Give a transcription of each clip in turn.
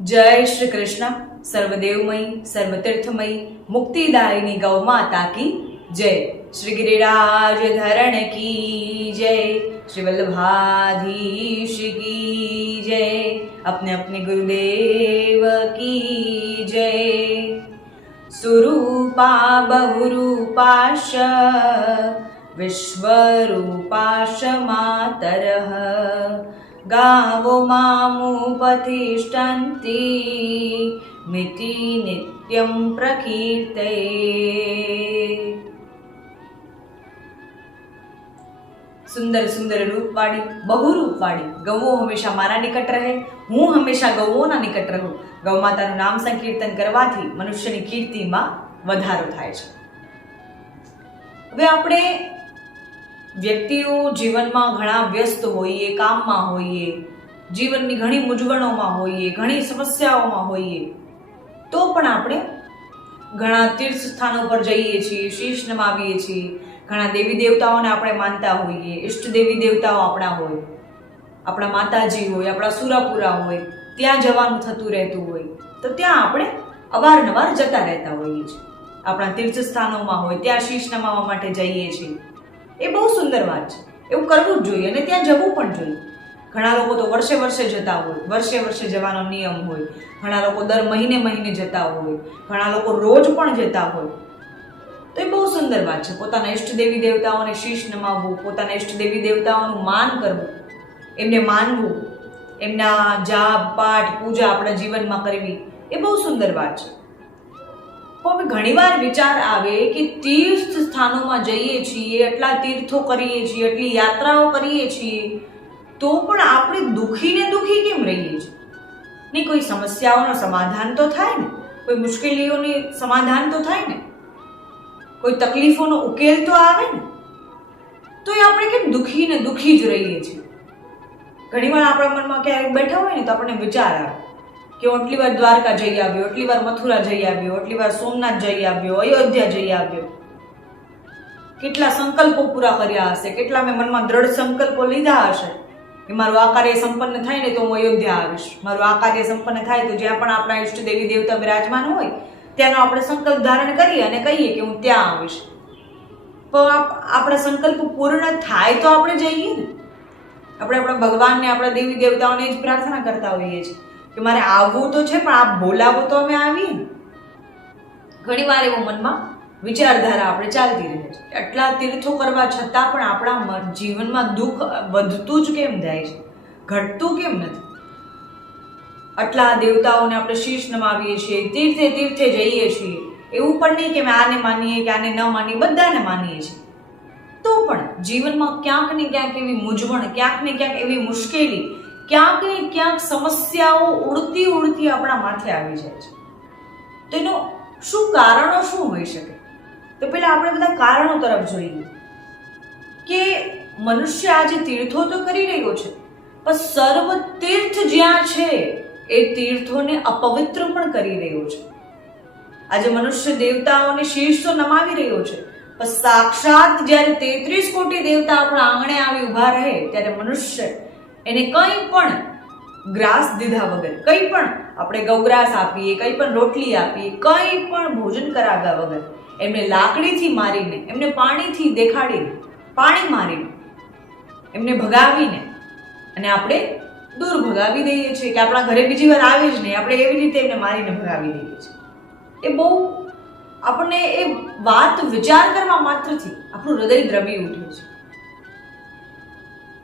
જય શ્રી કૃષ્ણ સર્વદેવમય સર્વતીર્થમય મુક્તિદાયિની ગૌ માતા કી જય શ્રી ગિરિરાજ ધરણ કી જય શ્રી વલ્લભાધીશ કી જય अपने अपने गुरुदेव की जय सुरूपा बहुरूपाश विश्वरूपाश मातरः ગાવો મામું પ્રતિષ્ઠંતિ મિતિ નિત્યમ પ્રકીર્તે. સુંદર સુંદર રૂપવાળી બહુરૂપવાળી ગૌઓ હંમેશા મારા નિકટ રહે, હું હંમેશા ગૌઓના નિકટ રહું. ગૌ માતાનું નામ સંકીર્તન કરવાથી મનુષ્યની કીર્તિમાં વધારો થાય છે. હવે આપણે વ્યક્તિઓ જીવનમાં ઘણા વ્યસ્ત હોઈએ, કામમાં હોઈએ, જીવનની ઘણી મૂંઝવણોમાં હોઈએ, ઘણી સમસ્યાઓમાં હોઈએ, તો પણ આપણે ઘણા તીર્થ સ્થાનો પર જઈએ છીએ, શીશ નમાવીએ છીએ. ઘણા દેવી દેવતાઓને આપણે માનતા હોઈએ, ઈષ્ટ દેવી દેવતાઓ આપણા હોય, આપણા માતાજી હોય, આપણા સુરાપુરા હોય, ત્યાં જવાનું થતું રહેતું હોય, તો ત્યાં આપણે અવારનવાર જતા રહેતા હોઈએ છીએ. આપણા તીર્થ સ્થાનોમાં હોય, ત્યાં શીશ નમાવા માટે જઈએ છીએ. એ બહુ સુંદર વાત છે. એવું કરવું જ જોઈએ અને ત્યાં જવું પણ જોઈએ. ઘણા લોકો તો વર્ષે વર્ષે જતા હોય, વર્ષે વર્ષે જવાનો નિયમ હોય. ઘણા લોકો દર મહિને મહિને જતા હોય. ઘણા લોકો રોજ પણ જતા હોય. તો એ બહુ સુંદર વાત છે. પોતાના ઈષ્ટ દેવી દેવતાઓને શીશ નમાવવું, પોતાના ઈષ્ટ દેવી દેવતાઓનું માન કરવું, એમને માનવું, એમના જાપ, પાઠ, પૂજા આપણા જીવનમાં કરવી, એ બહુ સુંદર વાત છે. પણ ઘણીવાર વિચાર આવે કે તીર્થ સ્થાનોમાં જઈએ છીએ, એટલા તીર્થો કરીએ છીએ, એટલી યાત્રાઓ કરીએ છીએ, તો પણ આપણે દુઃખીને દુઃખી કેમ રહીએ છીએ? નહીં કોઈ સમસ્યાઓનો સમાધાન તો થાય ને? કોઈ મુશ્કેલીઓની સમાધાન તો થાય ને? કોઈ તકલીફોનો ઉકેલ તો આવે ને? તો એ આપણે કેમ દુઃખીને દુઃખી જ રહીએ છીએ? ઘણીવાર આપણા મનમાં ક્યારેક બેઠા હોય ને તો આપણને વિચાર આવે. કે હું આટલી વાર દ્વારકા જઈ આવ્યો આટલી વાર મથુરા જઈ આવ્યો આટલી વાર સોમનાથ જઈ આવ્યો, અયોધ્યા જઈ આવ્યો. કેટલા સંકલ્પો પૂરા કર્યા હશે, કેટલા મેં મનમાં દ્રઢ સંકલ્પો લીધા હશે. કે મારું આ કાર્ય સંપન્ન થાય ને તો હું અયોધ્યા આવીશ. મારું આ કાર્ય સંપન્ન થાય તો જ્યાં પણ આપણા ઈષ્ટ દેવી દેવતા બિરાજમાન હોય, ત્યાંનો આપણે સંકલ્પ ધારણ કરીએ અને કહીએ કે હું ત્યાં આવીશ. પણ આપણા સંકલ્પ પૂર્ણ થાય તો આપણે જઈએ ને. આપણે આપણા ભગવાનને, આપણા દેવી દેવતાઓને જ પ્રાર્થના કરતા હોઈએ છીએ. કે મારે આવવું તો છે, પણ આપ બોલાવો તો અમે આવીએ ને ઘણી વાર એવું મનમાં વિચારધારા આપણે ચાલતી રહે છે. આટલા તીર્થો કરવા છતાં પણ આપણા જીવનમાં દુઃખ વધતું જ કેમ જાય છે? ઘટતું કેમ નથી? આટલા દેવતાઓને આપણે શીશ નમાવીએ છીએ, તીર્થે તીર્થે જઈએ છીએ. એવું પણ નહીં કે આને માનીએ કે આને ન માનીએ, બધાને માનીએ છીએ. તો પણ જીવનમાં ક્યાંક ને ક્યાંક એવી મૂંઝવણ, ક્યાંક ને ક્યાંક એવી મુશ્કેલી ક્યાંક ને ક્યાંક સમસ્યાઓ ઉડતી ઉડતી આપણા માથે આવી જાય છે. તો એનું શું કારણો શું હોઈ શકે? તો પહેલાં આપણે બધા કારણો તરફ જોઈએ. કે મનુષ્ય આજે તીર્થો તો કરી રહ્યો છે, પણ સર્વ તીર્થ જ્યાં છે, એ તીર્થોને અપવિત્ર પણ કરી રહ્યો છે. આજે મનુષ્ય દેવતાઓને શીર્ષ તો નમાવી રહ્યો છે, પણ સાક્ષાત જ્યારે તેત્રીસ કોટી દેવતા આપણા આંગણે આવી ઊભા રહે, ત્યારે મનુષ્ય એને કંઈ પણ ગ્રાસ દીધા વગર, કંઈ પણ આપણે ગૌગ્રાસ આપીએ, કંઈ પણ રોટલી આપીએ, કંઈ પણ ભોજન કરાવ્યા વગર, એમને લાકડીથી મારીને, એમને પાણીથી દેખાડીને, પાણી મારીને, એમને ભગાવીને અને આપણે દૂર ભગાવી દઈએ છીએ કે આપણા ઘરે બીજી વાર આવે જ નહીં, આપણે એવી રીતે એમને મારીને ભગાવી દઈએ છીએ. એ બહુ આપણને એ વાત વિચાર કરવા માત્રથી આપણું હૃદય દ્રવી ઉઠે છે.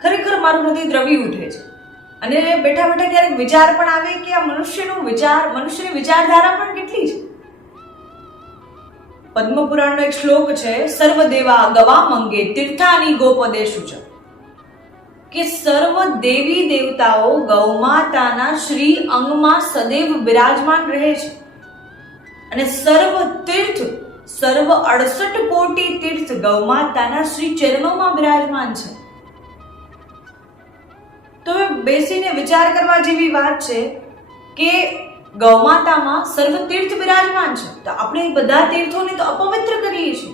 ખરેખર મારું હૃદય દ્રવી ઉઠે છે. અને બેઠા બેઠા ક્યારેક વિચાર પણ આવે કે આ મનુષ્યનો વિચાર, મનુષ્યની વિચારધારા પણ કેટલી છે? પદ્મપુરાણનો એક શ્લોક છે, સર્વદેવા ગવા મંગે તીર્થાની ગોપદેશુ છે કે સર્વ દેવી દેવતાઓ ગૌમાતાના શ્રી અંગમાં સદૈવ બિરાજમાન રહે છે. અને સર્વ તીર્થ, સર્વ અડસઠ કોટી તીર્થ ગૌમાતાના શ્રી ચરણોમાં બિરાજમાન છે. તો બેસીને વિચાર કરવા જેવી વાત છે કે ગૌમાતામાં સર્વ તીર્થ બિરાજમાન છે. તો આપણે બધા તીર્થોને તો અપવિત્ર કરીએ છીએ.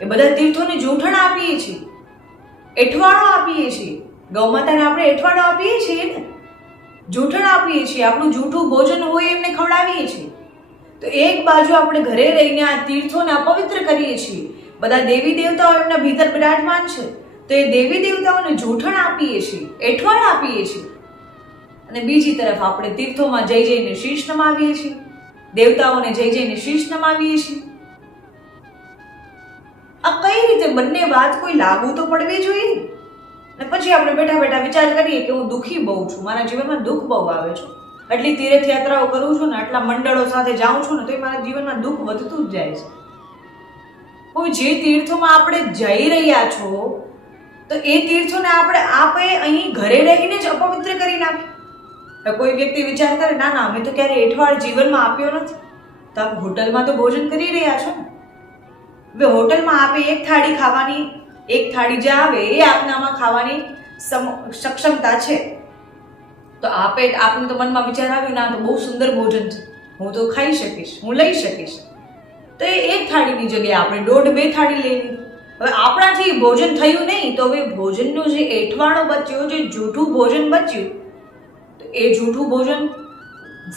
એ બધા તીર્થોને જૂઠણ આપીએ છીએ. એઠવાડો આપીએ છીએ. ગૌમાતાને આપણે એઠવાડો આપીએ છીએ ને? જૂઠણ આપીએ છીએ. આપણું જૂઠું ભોજન હોય એમને ખવડાવીએ છીએ. તો એક બાજુ આપણે ઘરે રહીને આ તીર્થોને અપવિત્ર કરીએ છીએ. બધા દેવી દેવતાઓ એમના ભીતર બિરાજમાન છે. તો એ દેવી દેવતાઓને જૂઠણ આપીએ છીએ, એઠવાડ આપીએ છીએ. અને બીજી તરફ આપણે તીર્થોમાં જઈ જઈને શીશ નમાવીએ છીએ, દેવતાઓને જઈ જઈને શીશ નમાવીએ છીએ. આ કઈ રીતે બંને વાત કોઈ લાગુ તો પડવી જોઈએ? ને પછી આપણે બેઠા બેઠા વિચાર કરીએ કે હું દુઃખી બહુ છું, મારા જીવનમાં દુઃખ બહુ આવે છે. આટલી તીર્થયાત્રાઓ કરું છું ને, આટલા મંડળો સાથે જાઉં છું ને, તો મારા જીવનમાં દુઃખ વધતું જ જાય છે. હવે જે તીર્થોમાં આપણે જઈ રહ્યા છો તો એ તીર્થોને આપણે આપે અહીં ઘરે રહીને જ અપવિત્ર કરી નાખીએ કોઈ વ્યક્તિ વિચાર કરે ના ના, અમે તો ક્યારે એઠવાડ જીવનમાં આપ્યો નથી. તો આપ હોટલમાં તો ભોજન કરી રહ્યા છો ને. હવે હોટલમાં આપે એક થાળી ખાવાની, એક થાળી જે આવે એ આપનામાં ખાવાની સક્ષમતા છે. તો આપે આપને તો મનમાં વિચાર આવ્યો, ના, તો બહુ સુંદર ભોજન છે. હું તો ખાઈ શકીશ, હું લઈ શકીશ. તો એ એક થાળીની જગ્યાએ આપણે દોઢ બે થાળી લઈ લીધી. હવે આપણાથી ભોજન થયું નહીં, તો હવે ભોજનનું જે એઠવાડો બચ્યું, જે જૂઠું ભોજન બચ્યું, તો એ જૂઠું ભોજન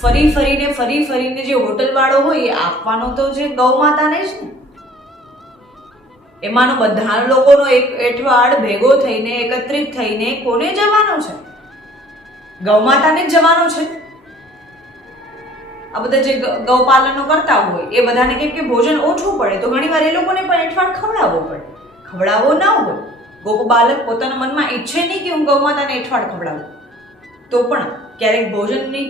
ફરી ફરીને ફરી ફરીને જે હોટલવાળો હોય, એ આપવાનો તો જે ગૌ માતાને જ ને. એમાંનો બધા લોકોનો એક એઠવાડ ભેગો થઈને, એકત્રિત થઈને કોને જવાનો છે? ગૌમાતાને જ જવાનો છે. આ બધા જે ગૌપાલનો કરતા હોય, એ બધાને કેમ કે ભોજન ઓછું પડે, તો ઘણીવાર એ લોકોને પણ એઠવાડ ખવડાવવો પડે. ખવડાવવો ના હોય. ગોપ બાલક પોતાના મનમાં ઈચ્છે નહીં કે હું ગૌમાતાને એઠવાડ ખવડાવું. તો પણ ક્યારેક ભોજનની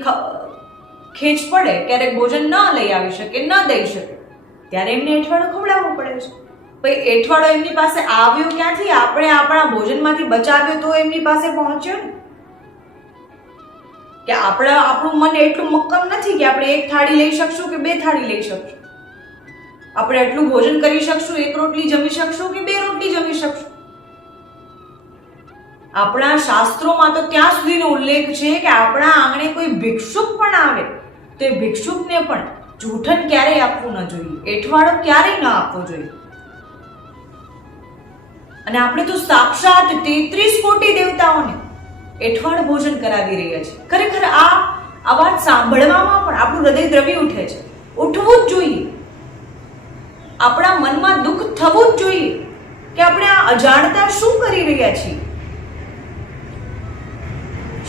ખેંચ પડે, ક્યારેક ભોજન ન લઈ આવી શકે, ન દઈ શકે, ત્યારે એમને એઠવાડો ખવડાવવો પડે છે. ભાઈ, એઠવાડો એમની પાસે આવ્યો ક્યાંથી? આપણે આપણા ભોજનમાંથી બચાવ્યો તો એમની પાસે પહોંચ્યો ને. કે આપણા આપણું મન એટલું મક્કમ નથી કે આપણે એક થાળી લઈ શકશું કે બે થાળી લઈ શકશું. આપણે એટલું ભોજન કરી શકશું, એક રોટલી જમી શકશું કે બે રોટલી જમી શકશું. આપણા શાસ્ત્રોમાં તો ત્યાં સુધીનો ઉલ્લેખ છે કે આપણા આંગણે કોઈ ભિક્ષુક પણ આવે, તો એ ભિક્ષુકને પણ જૂઠન ક્યારેય આપવું ન જોઈએ, એઠવાડો ક્યારેય ન આપવો જોઈએ. અને આપણે તો સાક્ષાત તેત્રીસ કોટી દેવતાઓને એઠવાડ ભોજન કરાવી રહ્યા છે. ખરેખર આ આ વાત સાંભળવામાં પણ આપણું હૃદય દ્રવી ઉઠે છે. ઉઠવું જ જોઈએ. આપણા મનમાં દુઃખ થવું જ જોઈએ કે આપણે આ અજાણતા શું કરી રહ્યા છીએ?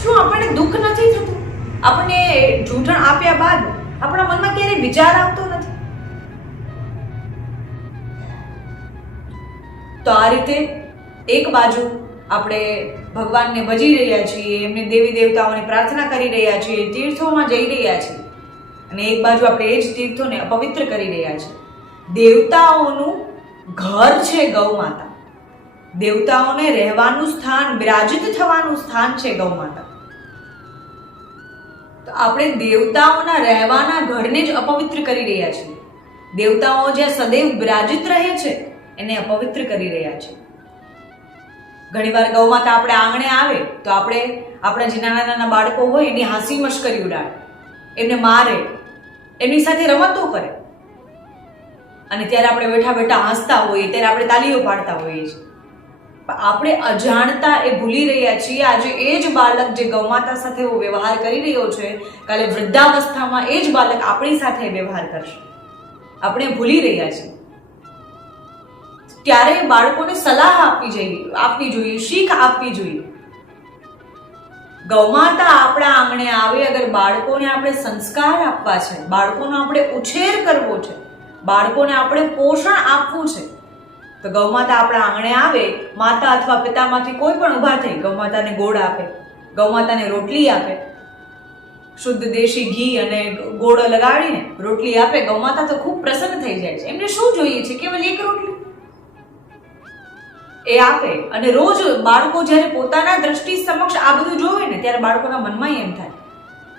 શું આપણને દુઃખ નથી થતું? આપણને જૂઠણ આપ્યા બાદ આપણા મનમાં ક્યારેય વિચાર આવતો નથી? તો આ રીતે એક બાજુ આપણે ભગવાનને ભજી રહ્યા છીએ, એમને દેવી દેવતાઓની પ્રાર્થના કરી રહ્યા છીએ, તીર્થોમાં જઈ રહ્યા છીએ. અને એક બાજુ આપણે એ જ તીર્થોને અપવિત્ર કરી રહ્યા છીએ. દેવતાઓનું ઘર છે ગૌ માતા. દેવતાઓને રહેવાનું સ્થાન, બિરાજિત થવાનું સ્થાન છે ગૌ માતા. તો આપણે દેવતાઓના રહેવાના ઘરને જ અપવિત્ર કરી રહ્યા છીએ. દેવતાઓ જ્યાં સદૈવ બિરાજિત રહે છે, એને અપવિત્ર કરી રહ્યા છે ઘણીવાર ગૌ માતા આપણે આંગણે આવે તો આપણે, આપણા જે નાના નાના બાળકો હોય એની હાંસી મશ્કરી ઉડાડે, એમને મારે, એમની સાથે રમતો કરે. અને ત્યારે આપણે બેઠા બેઠા હાંસતા હોઈએ, ત્યારે આપણે તાલીઓ પાડતા હોઈએ છીએ. આપણે અજાણતા એ ભૂલી રહ્યા છીએ, આજે એ જ બાળક જે ગૌમાતા સાથે એવો વ્યવહાર કરી રહ્યો છે, કાલે વૃદ્ધાવસ્થામાં એ જ બાળક આપણી સાથે વ્યવહાર કરશે. આપણે ભૂલી રહ્યા છીએ. ત્યારે બાળકોને સલાહ આપવી જોઈએ આપવી જોઈએ, શીખ આપવી જોઈએ. ગૌમાતા આપણા આંગણે આવે અગર બાળકોને આપણે સંસ્કાર આપવા છે, બાળકોનો આપણે ઉછેર કરવો છે, બાળકોને આપણે પોષણ આપવું છે, તો ગૌમાતા આપણા આંગણે આવે, માતા અથવા પિતામાંથી કોઈ પણ ઊભા થઈ ગૌમાતાને ગોળ આપે, ગૌમાતાને રોટલી આપે. શુદ્ધ દેશી ઘી અને ગોળ લગાડીને રોટલી આપે, ગૌમાતા તો ખૂબ પ્રસન્ન થઈ જાય છે. એમને શું જોઈએ છે? કેવલ એક રોટલી? એ આપે. અને રોજ બાળકો જ્યારે પોતાના દ્રષ્ટિ સમક્ષ આ બધું જોવે ને, ત્યારે બાળકોના મનમાં એમ થાય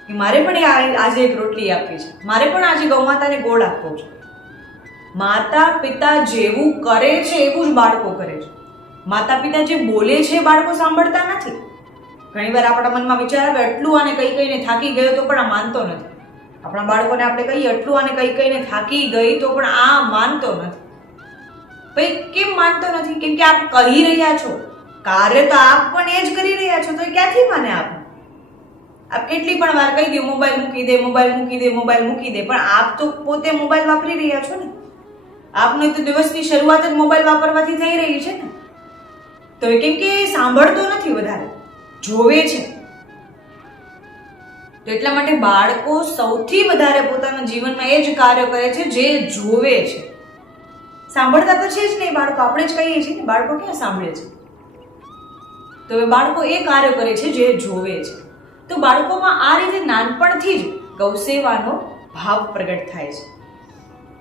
કે મારે પણ આજે એક રોટલી આપવી છે. મારે પણ આજે ગૌમાતાને ગોળ આપવો છે. માતા પિતા જેવું કરે છે એવું જ બાળકો કરે છે. માતા પિતા જે બોલે છે બાળકો સાંભળતા નથી. ઘણીવાર આપણા મનમાં વિચાર આવે, એટલું આને કઈ કઈને થાકી ગયો તો પણ આ માનતો નથી. આપણા બાળકોને આપણે કહીએ, એટલું આને કઈ કઈને થાકી ગઈ તો પણ આ માનતો નથી. ભાઈ, કેમ માનતો નથી? કેમ કે આપ કહી રહ્યા છો. કાર્ય તો આપ પણ એ જ કરી રહ્યા છો, તો એ ક્યાંથી માને આપ? આપ કેટલી પણ વાર કહી દે, મોબાઈલ મૂકી દે, મોબાઈલ મૂકી દે, મોબાઈલ મૂકી દે. પણ આપ તો પોતે મોબાઈલ વાપરી રહ્યા છો ને. આપને તો દિવસની શરૂઆત જ મોબાઈલ વાપરવાથી થઈ રહી છે ને. તો એ કેમ કે સાંભળતો નથી વધારે, જોવે છે. તો એટલા માટે બાળકો સૌથી વધારે પોતાના જીવનમાં એ જ કાર્ય કરે છે જે જોવે છે. સાંભળતા તો છે જ નહીં. બાળકો આપણે જ કહીએ છીએ ને, બાળકો ક્યાં સાંભળે છે? તો હવે બાળકો એ કાર્ય કરે છે જે જોવે છે. તો બાળકોમાં આ રીતે નાનપણથી જ ગૌસેવાનો ભાવ પ્રગટ થાય છે.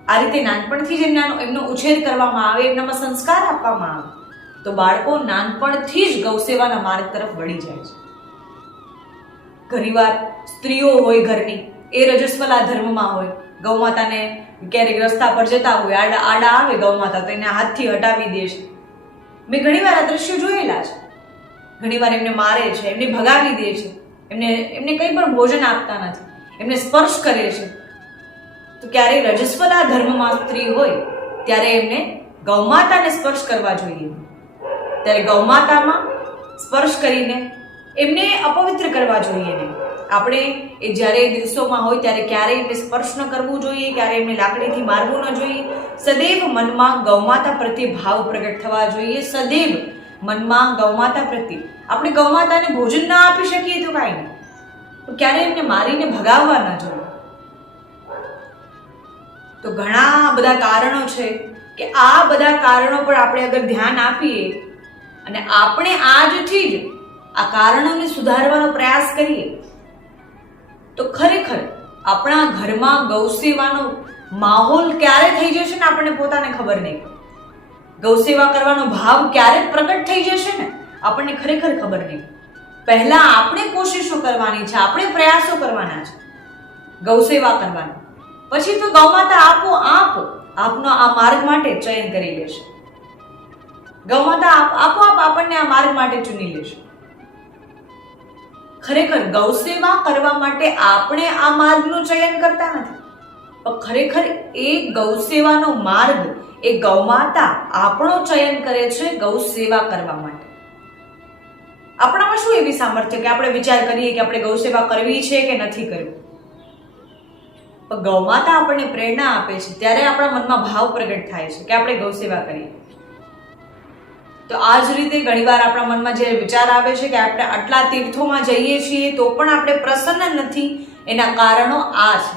આ રીતે નાનપણથી જ એમના એમનો ઉછેર કરવામાં આવે, એમનામાં સંસ્કાર આપવામાં આવે, તો બાળકો નાનપણથી જ ગૌસેવાના માર્ગ તરફ વળી જાય છે. ઘણીવાર સ્ત્રીઓ હોય ઘરની, એ રજસ્વલા ધર્મમાં હોય ગૌમાતાને ક્યારેક રસ્તા પર જતા હોય, આડા આડા આવે ગૌમાતા તો એને હાથથી હટાવી દે છે. મેં ઘણીવાર આ દ્રશ્યો જોયેલા છે. ઘણીવાર એમને મારે છે, એમને ભગાવી દે છે. એમને એમને કંઈ પણ ભોજન આપતા નથી. એમને સ્પર્શ કરે છે. તો ક્યારેય રજસ્વલા ધર્મમાં સ્ત્રી હોય, ત્યારે એમને ગૌમાતાને સ્પર્શ કરવા જોઈએ. ત્યારે ગૌમાતામાં સ્પર્શ કરીને એમને અપવિત્ર કરવા જોઈએ નહીં આપણે એ જ્યારે દિવસોમાં હોય ત્યારે ક્યારેય એમને સ્પર્શ ન કરવું જોઈએ ક્યારે એમને લાકડીથી મારવું ન જોઈએ. સદૈવ મનમાં ગૌમાતા પ્રત્યે ભાવ પ્રગટ થવા જોઈએ. સદૈવ મનમાં ગૌમાતા પ્રત્યે. આપણે ગૌમાતાને ભોજન ના આપી શકીએ તો કાંઈ નહીં. ક્યારેય ક્યારે એમને મારીને ભગાવવા ન જોઈએ. તો ઘણા બધા કારણો છે કે આ બધા કારણો પર આપણે અગર ધ્યાન આપીએ અને આપણે આજથી જ આ કારણોને સુધારવાનો પ્રયાસ કરીએ તો ખરેખર આપણા ઘરમાં ગૌસેવાનો માહોલ ક્યારે થઈ જશે ને આપણને પોતાને ખબર નહીં. ગૌસેવા કરવાનો ભાવ ક્યારે પ્રગટ થઈ જશે ને આપણને ખરેખર ખબર નહીં. પહેલા આપણે કોશિશો કરવાની છે, આપણે પ્રયાસો કરવાના છે. ગૌસેવા કરવાની. પછી તો ગૌમાતા આપો, આપ. આપનો આ માર્ગ માટે ચયન કરી લેશે. ગૌમાતા આપ આપોઆપ આપણને આ માર્ગ માટે ચૂની લેશે. ખરેખર ગૌસેવા કરવા માટે આપણે આ માર્ગનું ચયન કરતા નથી. પણ ખરેખર એ ગૌસેવાનો માર્ગ, એ ગૌમાતા આપણો ચયન કરે છે ગૌસેવા કરવા માટે. આપણામાં શું એવી સામર્થ્ય કે આપણે વિચાર કરીએ કે આપણે ગૌસેવા કરવી છે કે નથી કરવી? પણ ગૌમાતા આપણને પ્રેરણા આપે છે. ત્યારે આપણા મનમાં ભાવ પ્રગટ થાય છે કે આપણે ગૌસેવા કરીએ. તો આ જ રીતે ઘણીવાર આપણા મનમાં જે વિચાર આવે છે કે આપણે આટલા તીર્થોમાં જઈએ છીએ, તો પણ આપણે પ્રસન્ન નથી. એના કારણો આ છે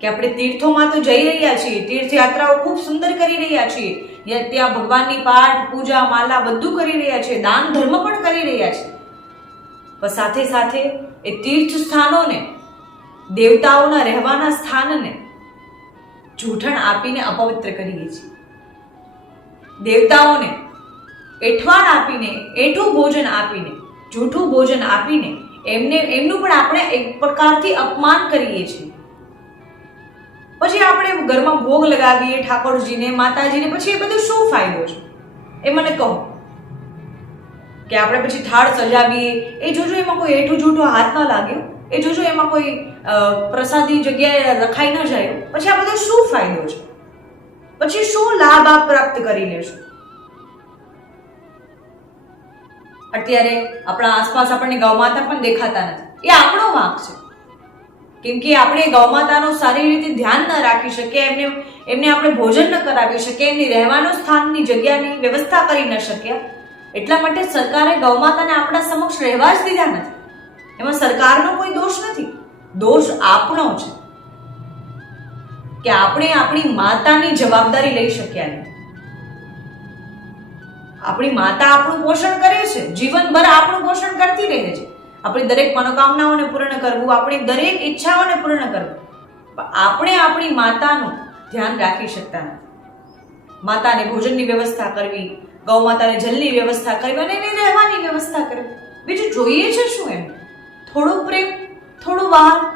કે આપણે તીર્થોમાં તો જઈ રહ્યા છીએ, તીર્થયાત્રાઓ ખૂબ સુંદર કરી રહ્યા છીએ. ત્યાં ભગવાનની પાઠ, પૂજા, માલા બધું કરી રહ્યા છીએ દાન ધર્મ પણ કરી રહ્યા છે. પણ સાથે સાથે એ તીર્થ સ્થાનોને, દેવતાઓના રહેવાના સ્થાનને જૂઠણ આપીને અપવિત્ર કરીએ છીએ. દેવતાઓને એઠવાડ આપીને, એઠું ભોજન આપીને, જૂઠું ભોજન આપીને એમને, એમનું પણ આપણે એક પ્રકારથી અપમાન કરીએ છીએ. પછી આપણે ઘરમાં ભોગ લગાવીએ ઠાકોરજીને, માતાજીને, પછી એ બધું શું ફાયદો છે? એ મને કહો. કે આપણે પછી થાળ સજાવીએ, એ જોજો એમાં કોઈ એઠું જૂઠું હાથ ન લાગ્યો એ જોજો એમાં કોઈ પ્રસાદી જગ્યાએ રખાઈ ન જાય. પછી આ બધો શું ફાયદો છે? પછી શું લાભ આપ પ્રાપ્ત કરી લેશો? અત્યારે આપણા આસપાસ આપણને ગૌમાતા પણ દેખાતા નથી. એ આપણો વાંક છે. કેમ કે આપણે ગૌમાતાનું સારી રીતે ધ્યાન ન રાખી શકીએ, એમને એમને આપણે ભોજન ન કરાવી શકીએ, એમની રહેવાનું સ્થાનની જગ્યાની વ્યવસ્થા કરી ન શક્યા એટલા માટે સરકારે ગૌમાતાને આપણા સમક્ષ રહેવા જ દીધા નથી. એમાં સરકારનો કોઈ દોષ નથી. દોષ આપણો છે. કે આપણે આપણી માતાની જવાબદારી લઈ શક્યા નહીં આપણી માતા આપણું પોષણ કરે છે. જીવનભર આપણું પોષણ કરતી રહે છે. આપણી દરેક મનોકામનાઓને પૂર્ણ કરવું, આપણી દરેક ઈચ્છાઓને પૂર્ણ કરવું. પણ આપણે આપણી માતાનું ધ્યાન રાખી શકતા નથી. માતાને ભોજનની વ્યવસ્થા કરવી, ગૌ માતાને જલની વ્યવસ્થા કરવી અને એને રહેવાની વ્યવસ્થા કરવી. બીજું જોઈએ છે શું એમ? થોડું પ્રેમ, થોડું વાહ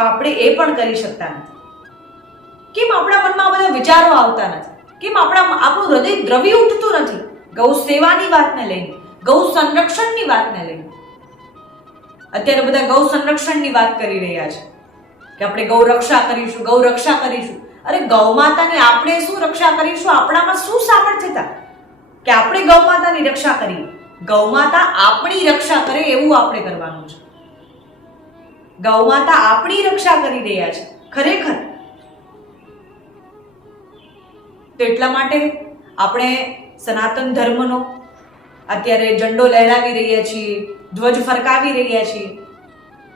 આપણે એ પણ કરી શકતા નથી. કેમ? આપણા મનમાં બધા વિચારો આવતા નથી. કેમ આપણા આપણું હૃદય દ્રવી ઉઠતું નથી? ગૌ સેવાની વાતને લઈને, ગૌ સંરક્ષણની વાતને લઈને. અત્યારે બધા ગૌ સંરક્ષણની વાત કરી રહ્યા છે કે આપણે ગૌ રક્ષા કરીશું, ગૌ રક્ષા કરીશું. અરે ગૌ માતાને આપણે શું રક્ષા કરીશું? આપણામાં શું સામર્થ્યતા કે આપણે ગૌ માતાની રક્ષા કરીએ. ગૌ માતા આપણી રક્ષા કરે એવું આપણે કરવાનું છે. ગૌ માતા આપણી રક્ષા કરી રહ્યા છે. ખરેખર તો એટલા માટે આપણે સનાતન ધર્મનો અત્યારે ઝંડો લહેરાવી રહ્યા છીએ, ધ્વજ ફરકાવી રહ્યા છીએ.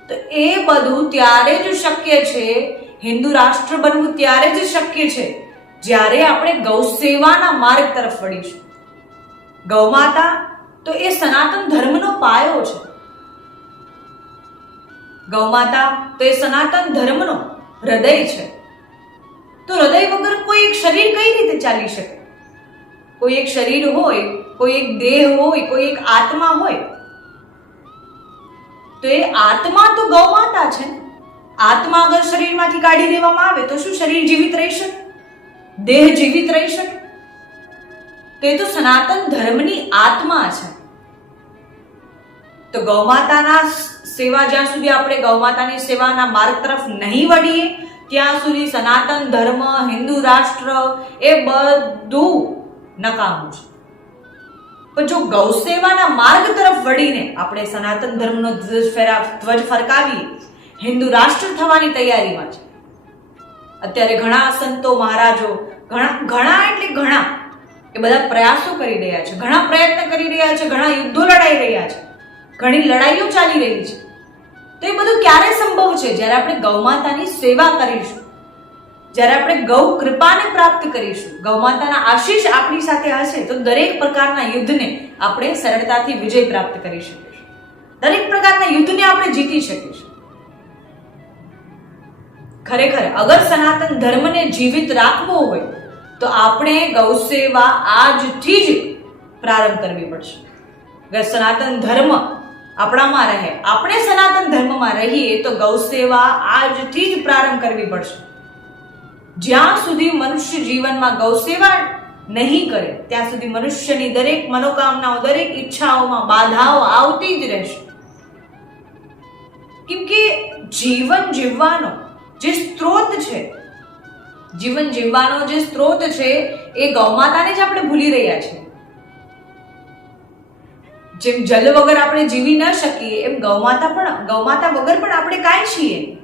તો એ બધું ત્યારે જ શક્ય છે, હિન્દુ રાષ્ટ્ર બનવું ત્યારે જ શક્ય છે, જ્યારે આપણે ગૌ સેવાના માર્ગ તરફ વળીશું. ગૌમાતા તો એ સનાતન ધર્મનો પાયો છે. ગૌમાતા તો એ સનાતન ધર્મનો હૃદય છે. તો હૃદય વગર કોઈ એક શરીર કઈ રીતે ચાલી શકે? કોઈ એક શરીર હોય, કોઈ એક દેહ હોય, કોઈ એક આત્મા હોય. તો એ આત્મા તો ગૌમાતા છે આત્મા અગર શરીરમાંથી કાઢી દેવામાં આવે તો શું શરીર જીવિત રહી શકે? દેહ જીવિત રહી શકે? તો તો સનાતન ધર્મની આત્મા છે. તો ગૌમાતાના સેવા જ્યાં સુધી આપણે ગૌમાતાની સેવાના માર્ગ તરફ નહીં વળીએ ત્યાં સુધી સનાતન ધર્મ, હિન્દુ રાષ્ટ્ર એ બધું નકામું છે. પણ જો ગૌ સેવાના માર્ગ તરફ વળીને આપણે સનાતન ધર્મનો ધ્વજ ફેરા, ધ્વજ ફરકાવીએ, હિન્દુ રાષ્ટ્ર થવાની તૈયારીમાં છે. અત્યારે ઘણા સંતો, મહારાજો, ઘણા ઘણા એટલે ઘણા એ બધા પ્રયાસો કરી રહ્યા છે. ઘણા પ્રયત્ન કરી રહ્યા છે, ઘણા યુદ્ધો લડાઈ રહ્યા છે. ઘણી લડાઈઓ ચાલી રહી છે. તો એ બધું ક્યારે સંભવ છે? જ્યારે આપણે ગૌમાતાની સેવા કરીશું, જ્યારે આપણે ગૌ કૃપાને પ્રાપ્ત કરીશું ગૌમાતાના આશીષ આપણી સાથે હશે, તો દરેક પ્રકારના યુદ્ધને આપણે સરળતાથી વિજય પ્રાપ્ત કરી શકીશું દરેક પ્રકારના યુદ્ધને આપણે જીતી શકીશું ખરેખર, અગર સનાતન ધર્મને જીવિત રાખવો હોય, તો આપણે ગૌ સેવા આજથી જ પ્રારંભ કરવી પડશે. સનાતન ધર્મ આપણામાં રહે. આપણે સનાતન ધર્મમાં રહીએ તો ગૌ સેવા આજથી જ પ્રારંભ કરવી પડશે. જ્યાં સુધી મનુષ્ય જીવનમાં ગૌ સેવા નહીં કરે, ત્યાં સુધી મનુષ્યની દરેક મનોકામનાઓ, દરેક ઈચ્છાઓમાં બાધાઓ આવતી જ રહેશે. કેમ કે જીવન જીવવાનો જે સ્ત્રોત છે, જીવન જીવવાનો જે સ્ત્રોત છે, એ ગૌમાતાને જ આપણે ભૂલી રહ્યા છીએ. જેમ જલ વગર આપણે જીવી ન શકીએ, એમ ગૌમાતા પણ ગૌમાતા વગર પણ આપણે કાંઈ છીએ?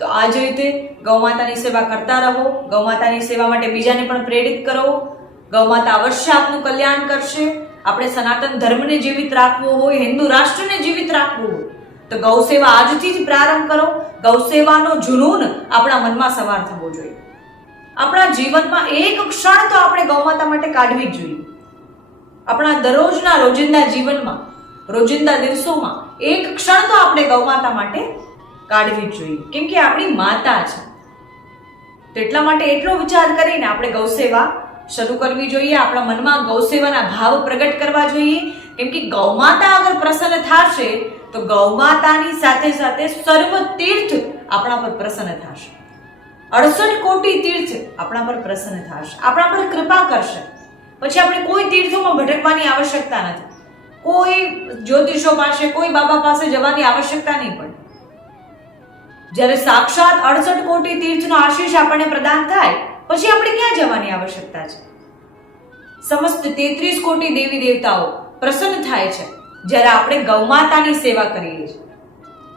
તો આ જ રીતે ગૌમાતાની સેવા કરતા રહો ગૌમાતાની સેવા માટે બીજાને પણ પ્રેરિત કરો. ગૌમાતા અવશ્ય આપનું કલ્યાણ કરશે. આપણે સનાતન ધર્મને જીવિત રાખવો હોય, હિન્દુ રાષ્ટ્રને જીવિત રાખવું હોય, તો ગૌ સેવા આજથી જ પ્રારંભ કરો. ગૌ સેવાનો જુનૂન આપણા મનમાં સવાર થવો જોઈએ. આપણા જીવનમાં એક ક્ષણ તો આપણે ગૌમાતા માટે કાઢવી જ જોઈએ. આપણા દરરોજના રોજિંદા જીવનમાં, રોજિંદા દિવસોમાં એક ક્ષણ તો આપણે ગૌમાતા માટે કાઢવી જોઈએ. કેમ કે આપણી માતા છે. તો એટલા માટે એટલો વિચાર કરીને આપણે ગૌસેવા શરૂ કરવી જોઈએ, આપણા મનમાં ગૌસેવાના ભાવ પ્રગટ કરવા જોઈએ. કેમ કે ગૌમાતા અગર પ્રસન્ન થશે, તો ગૌમાતાની સાથે સાથે સર્વ તીર્થ આપણા પર પ્રસન્ન થશે. અડસઠ કોટી તીર્થ આપણા પર પ્રસન્ન થશે. આપણા પર કૃપા કરશે. પછી આપણે કોઈ તીર્થોમાં ભટકવાની આવશ્યકતા નથી. કોઈ જ્યોતિષો પાસે કોઈ બાબા પાસે જવાની આવશ્યકતા નહીં પડે. જ્યારે સાક્ષાત અડસઠ કોટી તીર્થનો આશીષ આપણને પ્રદાન થાય, પછી આપણે ક્યાં જવાની આવશ્યકતા છે? સમસ્ત તેત્રીસ કોટી દેવી દેવતાઓ પ્રસન્ન થાય છે, જ્યારે આપણે ગૌમાતાની સેવા કરીએ છીએ.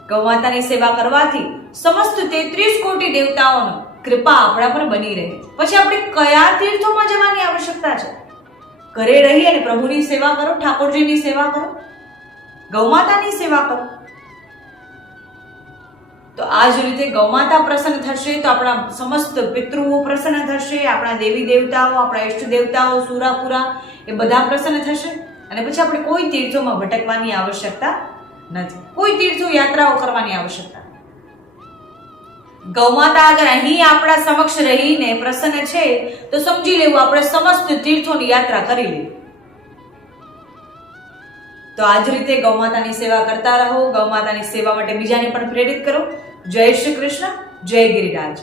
ગૌમાતાની સેવા કરવાથી સમસ્ત તેત્રીસ કોટી દેવતાઓનો કૃપા આપણા પર બની રહે. પછી આપણે કયા તીર્થોમાં જવાની આવશ્યકતા છે? ઘરે રહી અને પ્રભુની સેવા કરો, ઠાકોરજીની સેવા કરો, ગૌમાતાની સેવા કરો તો આ જ રીતે ગૌમાતા પ્રસન્ન થશે તો આપણા સમસ્ત પિતૃઓ પ્રસન્ન થશે, આપણા દેવી દેવતાઓ, આપણા ઈષ્ટ દેવતાઓ, સુરાપુરા એ બધા પ્રસન્ન થશે અને પછી આપણે કોઈ તીર્થોમાં ભટકવાની આવશ્યકતા નથી કોઈ તીર્થો યાત્રાઓ કરવાની આવશ્યકતા. ગૌમાતા અગર અહીં આપણા સમક્ષ રહીને પ્રસન્ન છે, તો સમજી લેવું, આપણે સમસ્ત તીર્થોની યાત્રા કરી લેવી. તો આ જ રીતે ગૌમાતાની સેવા કરતા રહો, ગૌમાતાની સેવા માટે બીજાને પણ પ્રેરિત કરો. જય શ્રી કૃષ્ણ, જય ગિરિરાજ.